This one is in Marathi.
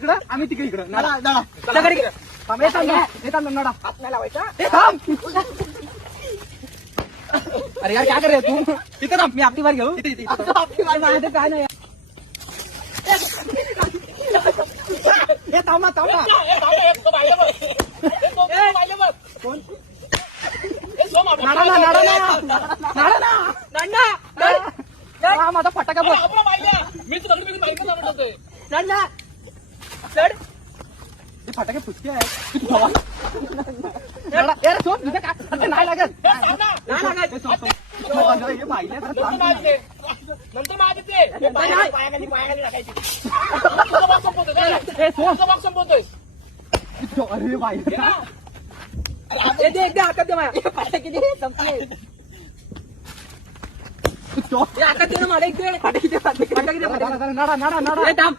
तिकडं आम्ही तिकडे इकडं नडा नडा त्याच्याकडे इकडं. थांब, येतात नडा हात नाही लावायचा. ए, थांब. अरे यार काय करे तू तिथं थांब मी आपली बार घेऊ माझ्याकडे काय नाही हे थांबा थांबा कोण नाडा ना नाडा ना नाडा ना नाडा माझा फटाका बघ नाडा चढ ते फटाके फुटके आहे यार सोड तुझं काय नाही लागत नाही लागत हे पाहिजे नंतर माझे ते पायाखाली टाकायची. संपवतोय. अरे पाहिजे एकदा हातात दे माझ्या. फटाके दे, संपले. हे हातात दे ना मला एक दे. फटाके दे, नाडा नाडा नाडा